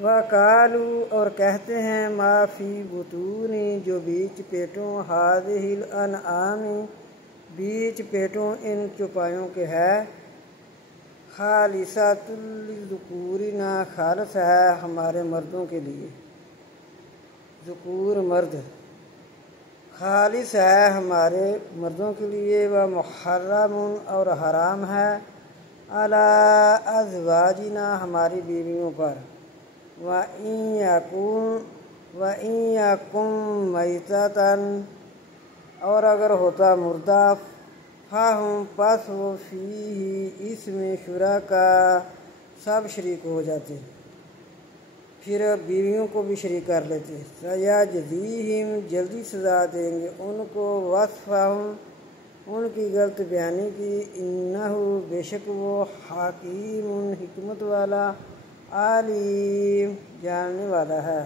وقالو اور کہتے ہیں ما فی بطونی جو بیچ پیٹوں ہذہ الانعام بیچ پیٹوں ان چوپایوں کے ہے خالصۃ للذکورنا خالص ہے ہمارے مردوں کے لیے، ذکور مرد خالص ہے ہمارے مردوں کے لیے، و محرم اور حرام ہے علی ازواجنا ہماری بیویوں پر، وَإِن یکن میتۃ اور اگر ہوتا مردہ فَهُمْ پس وہ فیہ اس میں شرکاء سب شریک ہو جاتے، پھر بیویوں کو بھی شریک کر لیتے، سَیَجْزِیہم جلدی سزا دیں گے ان کو، وصفہم ان کی غلط بیانی کی، انہ بے شک وہ حکیم حکمت والا علیم جاننے والا ہے۔